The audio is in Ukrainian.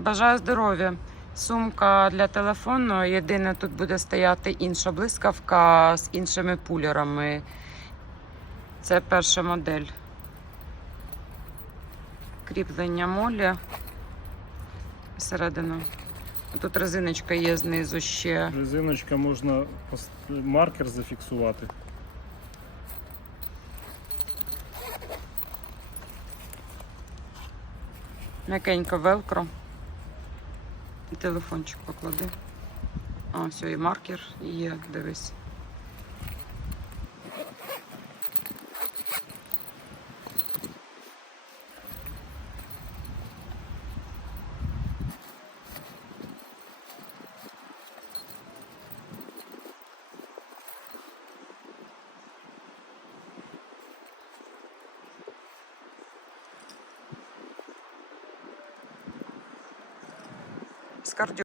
Бажаю здоров'я. Сумка для телефону. Єдине, тут буде стояти інша блискавка з іншими пулерами. Це перша модель. Кріплення молі всередину. Тут резиночка є знизу ще. Резиночка можна маркер зафіксувати. М'якенько велкро. І телефончик поклади. А, все, і маркер є, дивись. З кардіо.